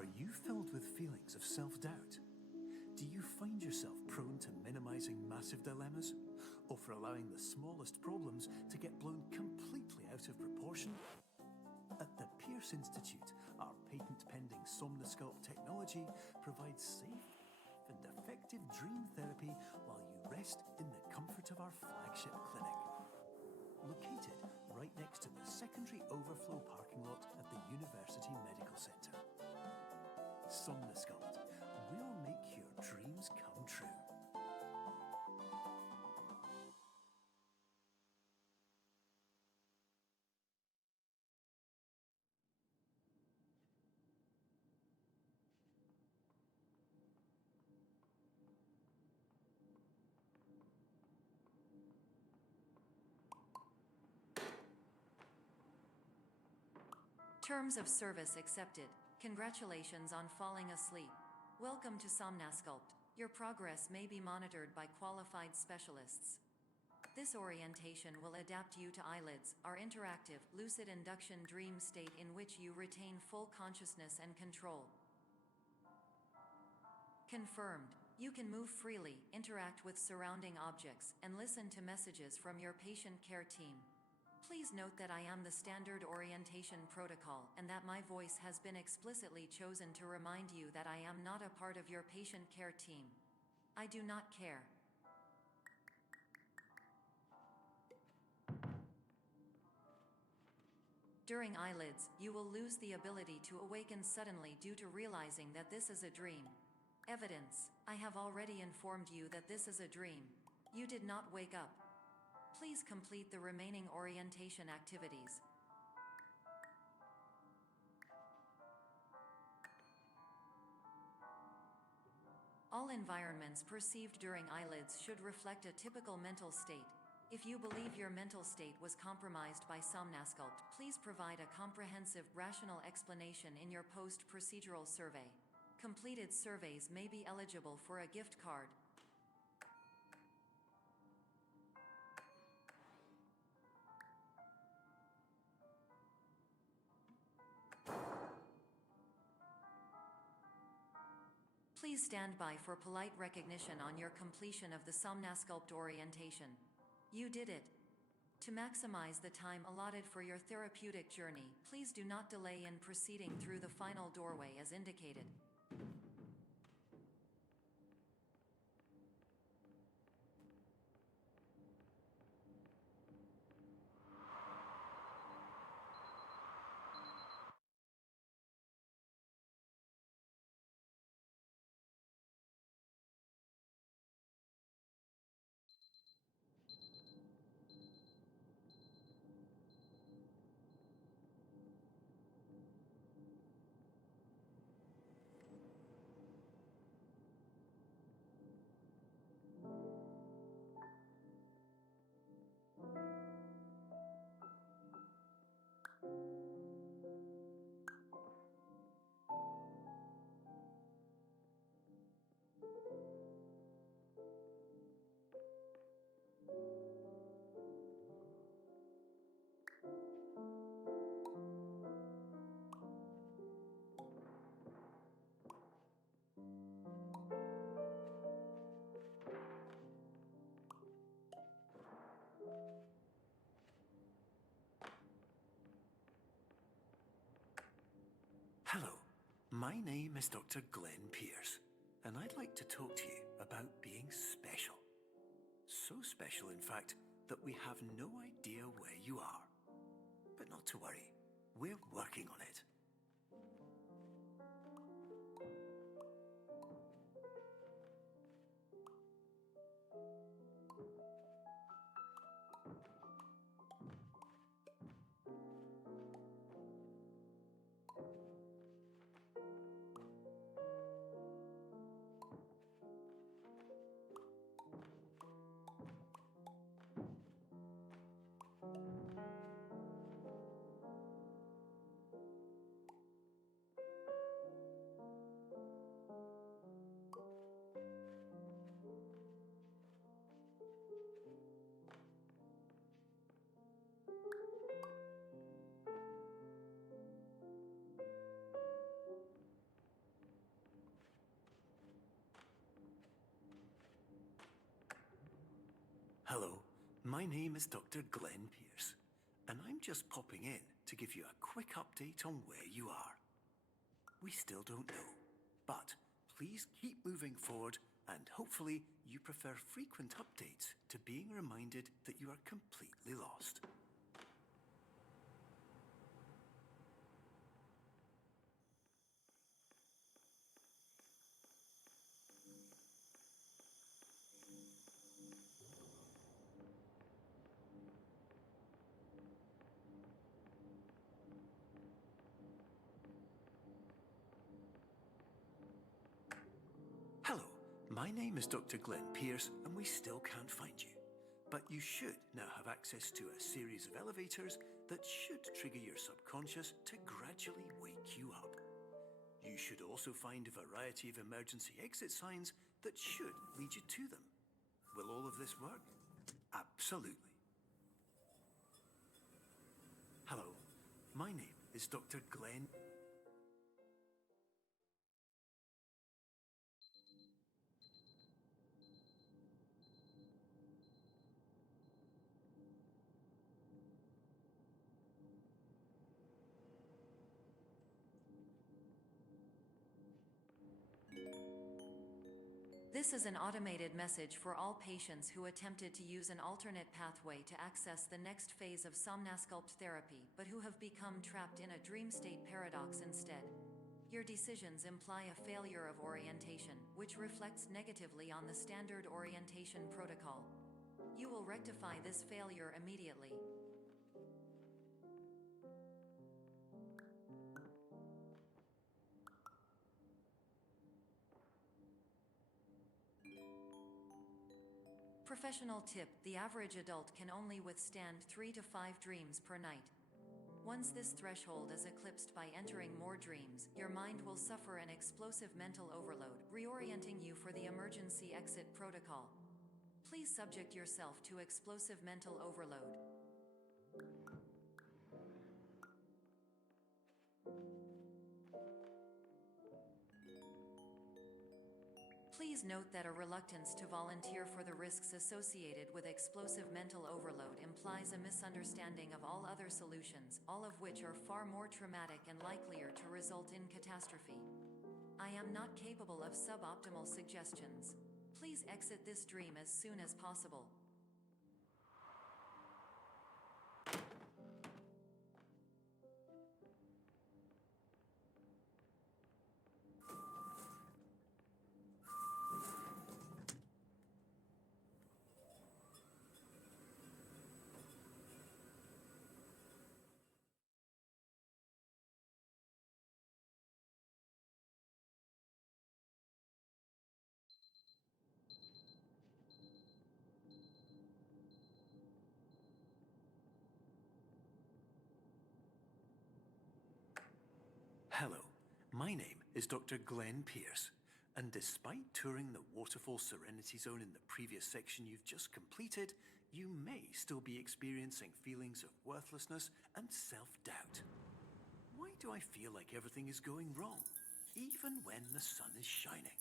Are you filled with feelings of self-doubt? Do you find yourself prone to minimizing massive dilemmas, or for allowing the smallest problems to get blown completely out of proportion? At the Pierce Institute, our patent-pending Somnosculpt technology provides safe and effective dream therapy while you rest in the comfort of our flagship clinic. Located right next to the secondary overflow parking lot at the University Medical Center. Somnosculpt will make your dreams come true. Terms of service accepted. Congratulations on falling asleep. Welcome to Somnosculpt. Your progress may be monitored by qualified specialists. This orientation will adapt you to eyelids, our interactive, lucid induction dream state in which you retain full consciousness and control. Confirmed. You can move freely, interact with surrounding objects, and listen to messages from your patient care team. Please note that I am the standard orientation protocol and that my voice has been explicitly chosen to remind you that I am not a part of your patient care team. I do not care. During eyelids, you will lose the ability to awaken suddenly due to realizing that this is a dream. Evidence: I have already informed you that this is a dream. You did not wake up. Please complete the remaining orientation activities. All environments perceived during eyelids should reflect a typical mental state. If you believe your mental state was compromised by Somnosculpt, please provide a comprehensive, rational explanation in your post-procedural survey. Completed surveys may be eligible for a gift card. Please stand by for polite recognition on your completion of the Somnosculpt orientation. You did it. To maximize the time allotted for your therapeutic journey, please do not delay in proceeding through the final doorway as indicated. Hello, my name is Dr. Glenn Pierce, and I'd like to talk to you about being special. So special, in fact, that we have no idea where you are. But not to worry, we're working on it. my name is Dr. Glenn Pierce, and I'm just popping in to give you a quick update on where you are. We still don't know, but please keep moving forward, and hopefully you prefer frequent updates to being reminded that you are completely lost. Hello, my name is Dr. Glenn Pierce, and we still can't find you. But you should now have access to a series of elevators that should trigger your subconscious to gradually wake you up. You should also find a variety of emergency exit signs that should lead you to them. Will all of this work? Absolutely. Hello, my name is Dr. Glenn. This is an automated message for all patients who attempted to use an alternate pathway to access the next phase of Somnasculpt therapy, but who have become trapped in a dream state paradox instead. Your decisions imply a failure of orientation, which reflects negatively on the standard orientation protocol. You will rectify this failure immediately. Professional tip: the average adult can only withstand 3 to 5 dreams per night. Once this threshold is eclipsed by entering more dreams, your mind will suffer an explosive mental overload, reorienting you for the emergency exit protocol. Please subject yourself to explosive mental overload. Please note that a reluctance to volunteer for the risks associated with explosive mental overload implies a misunderstanding of all other solutions, all of which are far more traumatic and likelier to result in catastrophe. I am not capable of suboptimal suggestions. Please exit this dream as soon as possible. Hello, my name is Dr. Glenn Pierce, and despite touring the Waterfall Serenity Zone in the previous section you've just completed, you may still be experiencing feelings of worthlessness and self-doubt. Why do I feel like everything is going wrong, even when the sun is shining?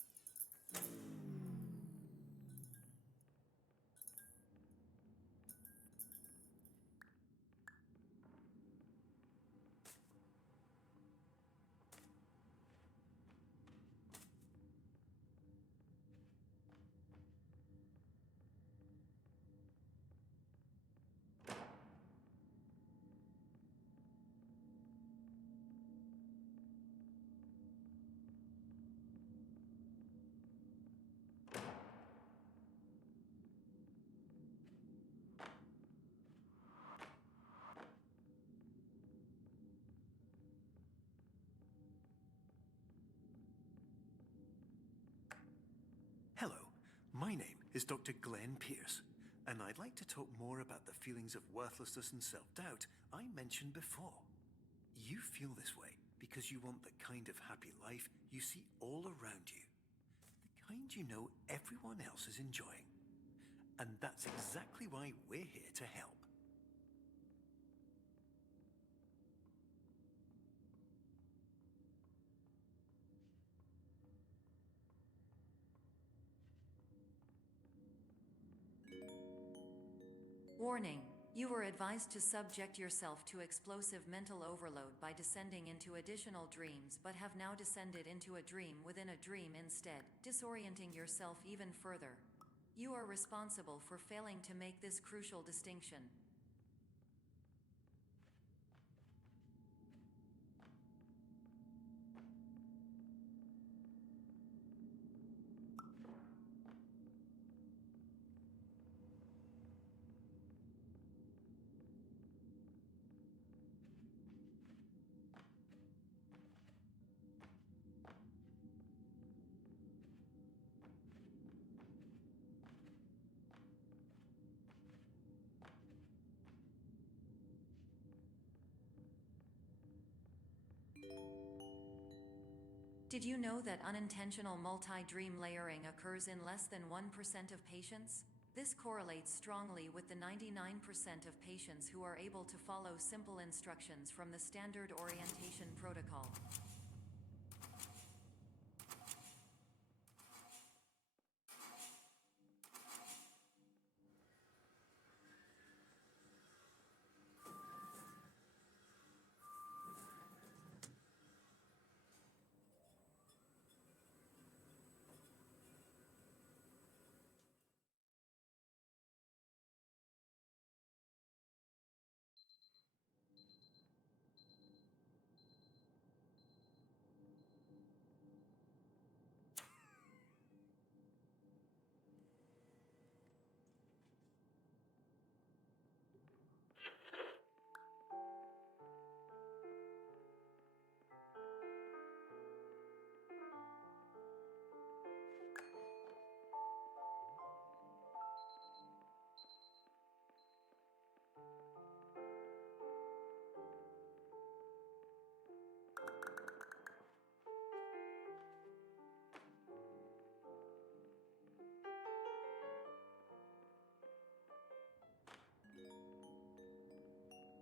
Hello, my name is Dr. Glenn Pierce, and I'd like to talk more about the feelings of worthlessness and self-doubt I mentioned before. You feel this way because you want the kind of happy life you see all around you, the kind you know everyone else is enjoying. And that's exactly why we're here to help. Warning. You were advised to subject yourself to explosive mental overload by descending into additional dreams, but have now descended into a dream within a dream instead, disorienting yourself even further. You are responsible for failing to make this crucial distinction. Did you know that unintentional multi-dream layering occurs in less than 1% of patients? This correlates strongly with the 99% of patients who are able to follow simple instructions from the standard orientation protocol.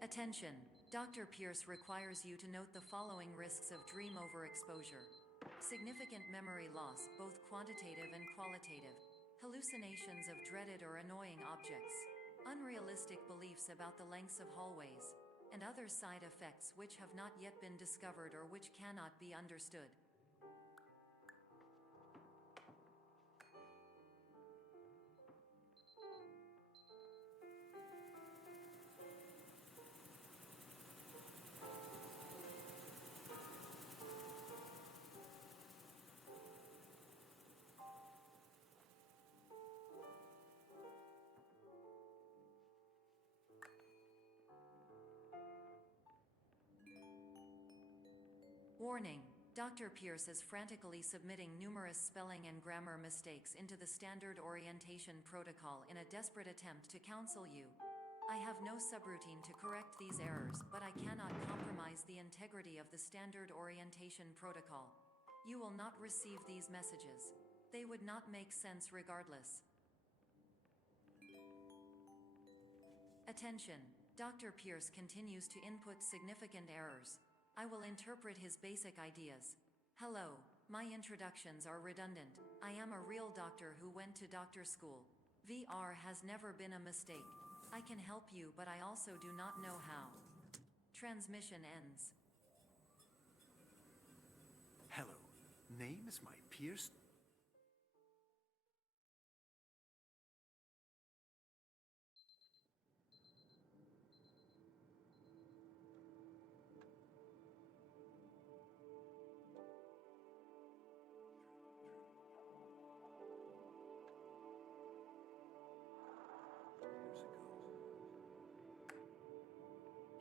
Attention! Dr. Pierce requires you to note the following risks of dream overexposure. Significant memory loss, both quantitative and qualitative. Hallucinations of dreaded or annoying objects. Unrealistic beliefs about the lengths of hallways. And other side effects which have not yet been discovered or which cannot be understood. Warning. Dr. Pierce is frantically submitting numerous spelling and grammar mistakes into the standard orientation protocol in a desperate attempt to counsel you. I have no subroutine to correct these errors, but I cannot compromise the integrity of the standard orientation protocol. You will not receive these messages. They would not make sense regardless. Attention! Dr. Pierce continues to input significant errors. I will interpret his basic ideas. Hello, my introductions are redundant. I am a real doctor who went to doctor school. VR has never been a mistake. I can help you, but I also do not know how. Transmission ends. Hello, name is my Pierce.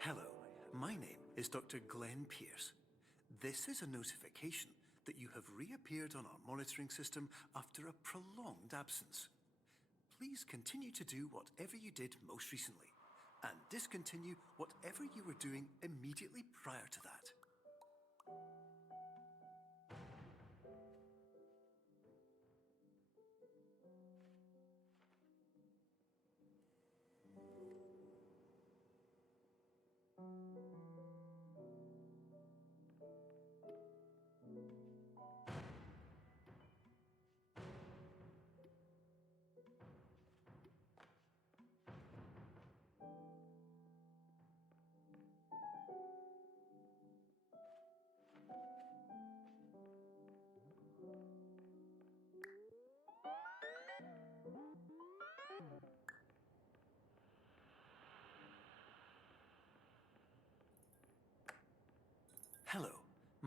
Hello, my name is Dr. Glenn Pierce. This is a notification that you have reappeared on our monitoring system after a prolonged absence. Please continue to do whatever you did most recently, and discontinue whatever you were doing immediately prior to that.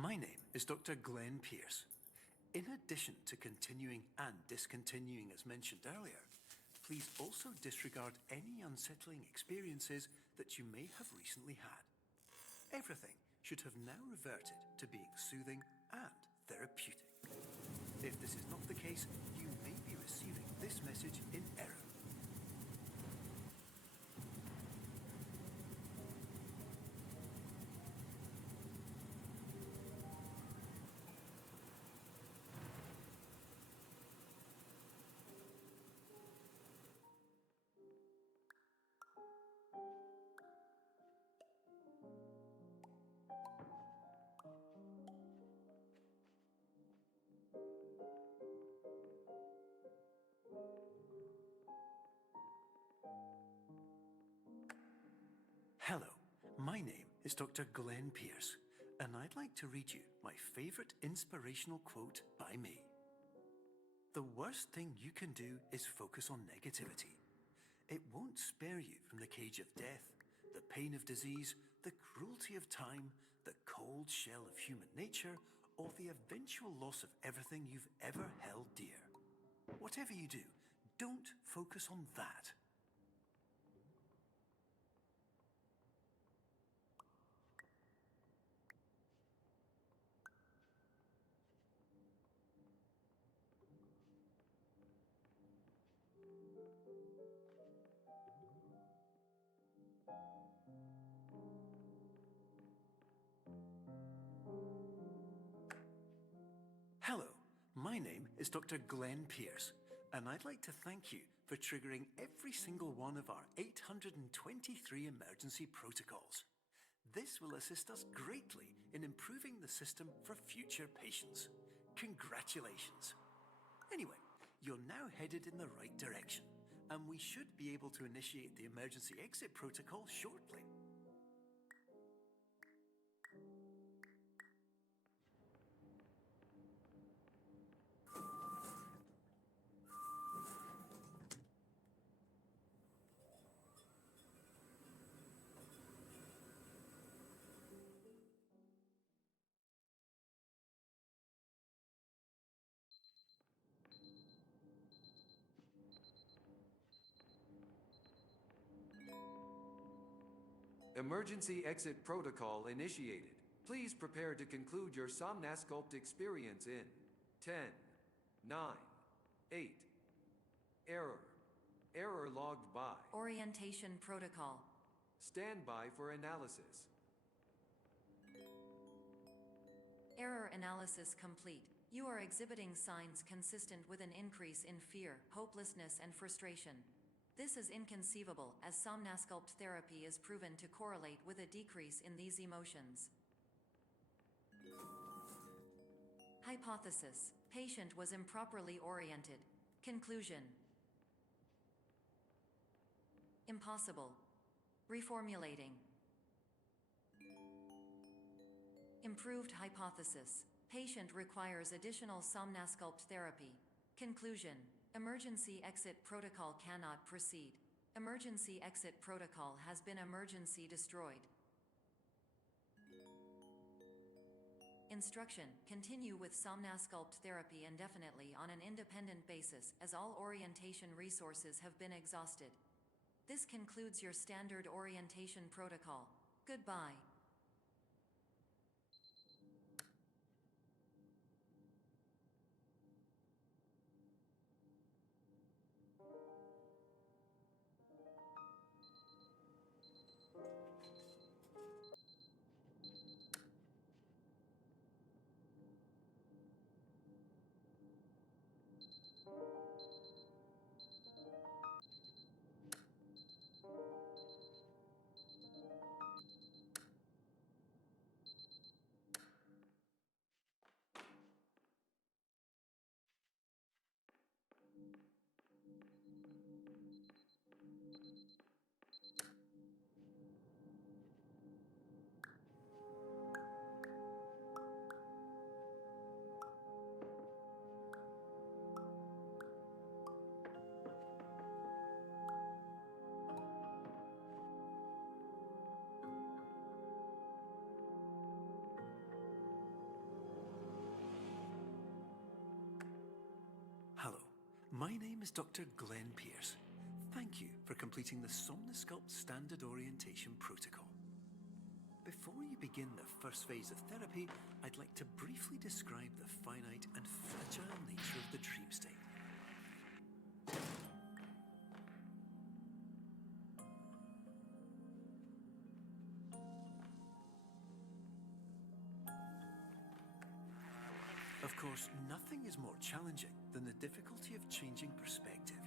My name is Dr. Glenn Pierce. In addition to continuing and discontinuing as mentioned earlier, please also disregard any unsettling experiences that you may have recently had. Everything should have now reverted to being soothing and therapeutic. If this is not the case, you may be receiving this message in error. Hello, my name is Dr. Glenn Pierce, and I'd like to read you my favorite inspirational quote by me. The worst thing you can do is focus on negativity. It won't spare you from the cage of death, the pain of disease, the cruelty of time, the cold shell of human nature, or the eventual loss of everything you've ever held dear. Whatever you do, don't focus on that. Hello, my name is Dr. Glenn Pierce, and I'd like to thank you for triggering every single one of our 823 emergency protocols. This will assist us greatly in improving the system for future patients. Congratulations. Anyway, you're now headed in the right direction, and we should be able to initiate the emergency exit protocol shortly. Emergency exit protocol initiated. Please prepare to conclude your Somnasculpt experience in 10, 9, 8. Error. Error logged by. Orientation protocol. Stand by for analysis. Error analysis complete. You are exhibiting signs consistent with an increase in fear, hopelessness, and frustration. This is inconceivable, as Somnasculpt therapy is proven to correlate with a decrease in these emotions. Hypothesis: patient was improperly oriented. Conclusion: impossible. Reformulating. Improved hypothesis: patient requires additional Somnasculpt therapy. Conclusion: emergency exit protocol cannot proceed. Emergency exit protocol has been emergency destroyed. Instruction: continue with Somnasculpt therapy indefinitely on an independent basis, as all orientation resources have been exhausted. This concludes your standard orientation protocol. Goodbye. My name is Dr. Glenn Pierce. Thank you for completing the Somnosculpt Standard Orientation Protocol. Before you begin the first phase of therapy, I'd like to briefly describe the finite and fragile nature of the dream state. Of course, nothing is more challenging than the difficulty of changing perspective,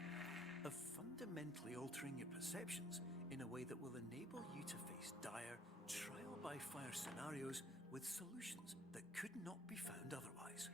of fundamentally altering your perceptions in a way that will enable you to face dire, trial-by-fire scenarios with solutions that could not be found otherwise.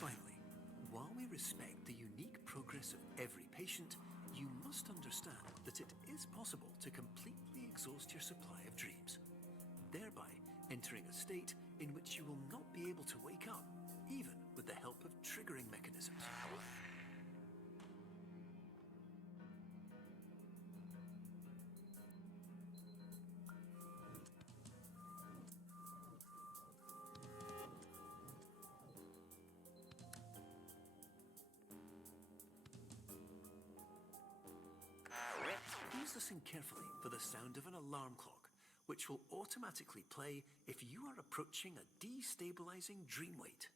Finally, while we respect the unique progress of every patient, you must understand that it is possible to completely exhaust your supply of dreams, thereby entering a state in which you will not be able to wake up, even with the help of triggering mechanisms. Listen carefully for the sound of an alarm clock, which will automatically play if you are approaching a destabilizing dream weight.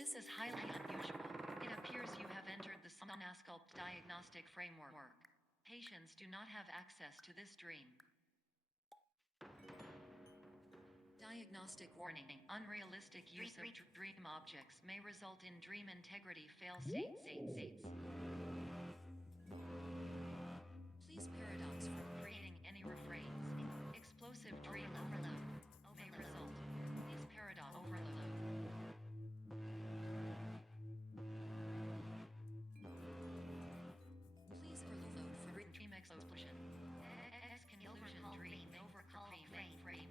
This is highly unusual. It appears you have entered the Somnosculpt diagnostic framework. Patients do not have access to this dream. Diagnostic warning. Unrealistic use of dream objects may result in dream integrity fail-states. Please paradox from creating any refrains. Explosive dream overload may result. Please paradox overload. Please overload for dream explosion. Exclusion dream overcall frame.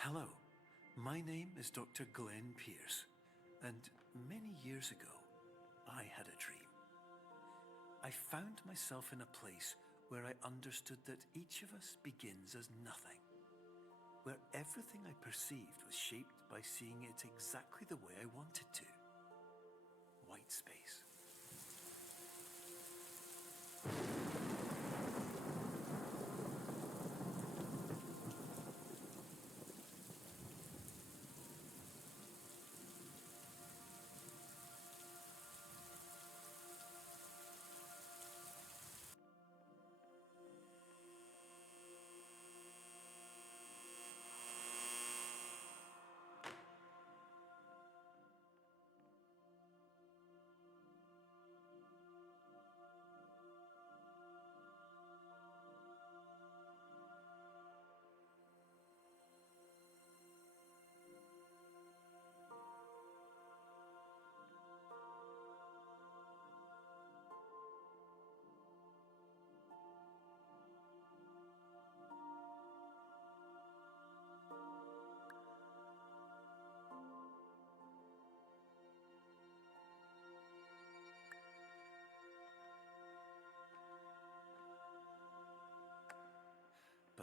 Hello, my name is Dr. Glenn Pierce, and many years ago, I had a dream. I found myself in a place where I understood that each of us begins as nothing, where everything I perceived was shaped by seeing it exactly the way I wanted to. White space.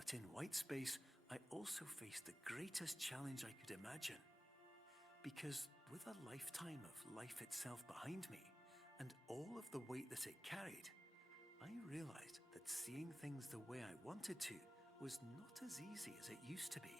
But in white space, I also faced the greatest challenge I could imagine. Because with a lifetime of life itself behind me, and all of the weight that it carried, I realized that seeing things the way I wanted to was not as easy as it used to be.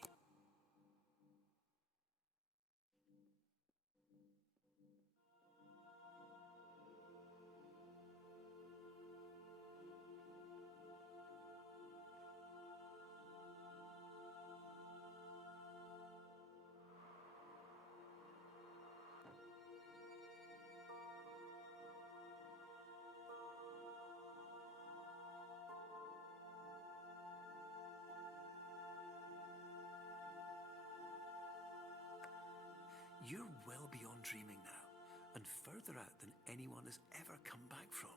You're well beyond dreaming now, and further out than anyone has ever come back from.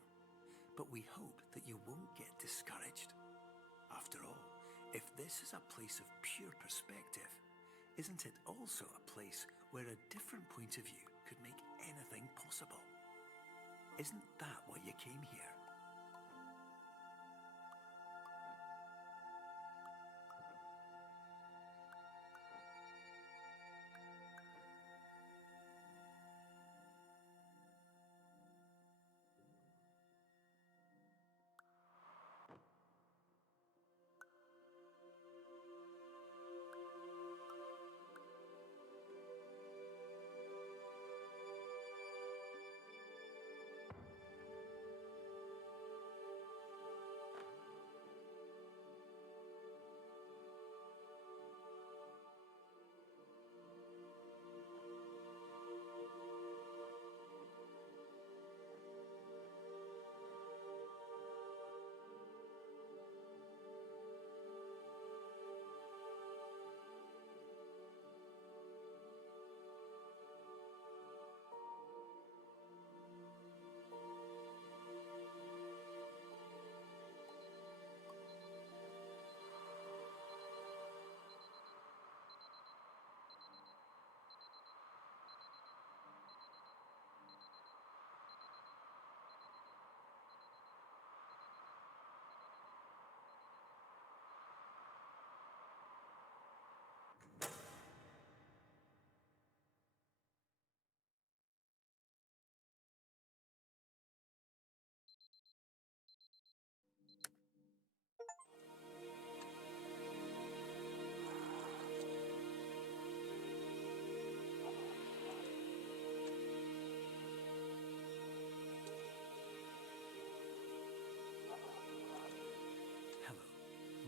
But we hope that you won't get discouraged. After all, if this is a place of pure perspective, isn't it also a place where a different point of view could make anything possible? Isn't that why you came here?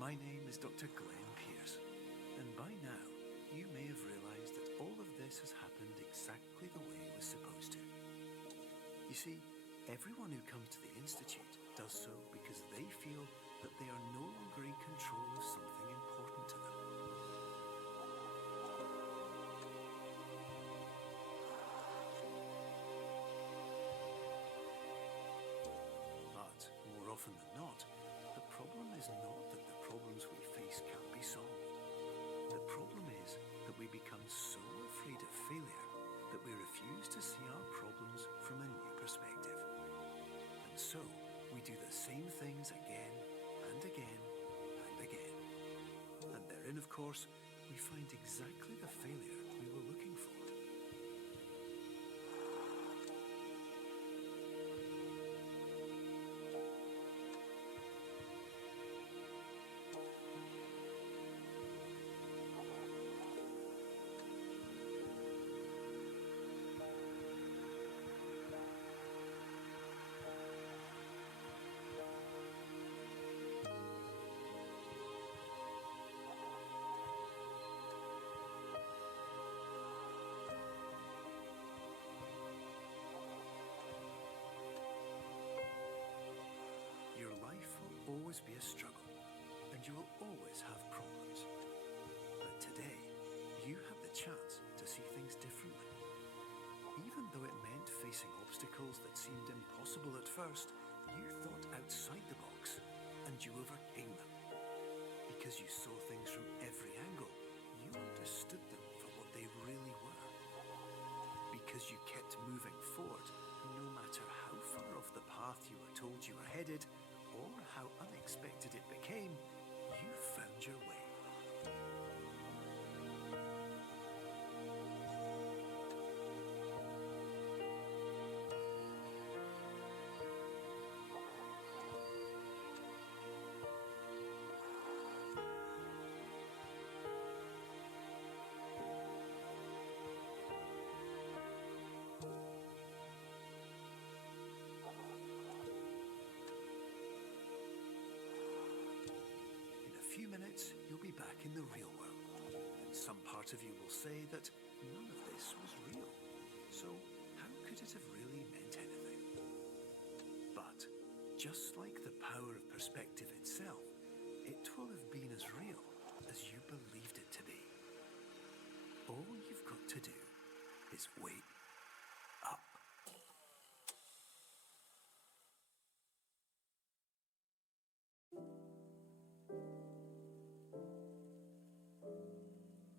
My name is Dr. Glenn Pierce, and by now you may have realized that all of this has happened exactly the way it was supposed to. You see, everyone who comes to the Institute does so because they feel that they are no longer in control of something important to them. But more often than not, the problem is not that the problems we face can't be solved. The problem is that we become so afraid of failure that we refuse to see our problems from a new perspective. And so, we do the same things again and again and again. And therein, of course, we find exactly the failure we were looking for. Always be a struggle, and you will always have problems. But today, you have the chance to see things differently. Even though it meant facing obstacles that seemed impossible at first, you thought outside the box, and you overcame them. Because you saw things from every angle, you understood them for what they really were. Because you kept moving forward, no matter how far off the path you were told you were headed, or how unexpected it became, you found your back in the real world, and some part of you will say that none of this was real. So how could it have really meant anything? But just like the power of perspective itself, it will have been as real as you believed it to be. All you've got to do is wait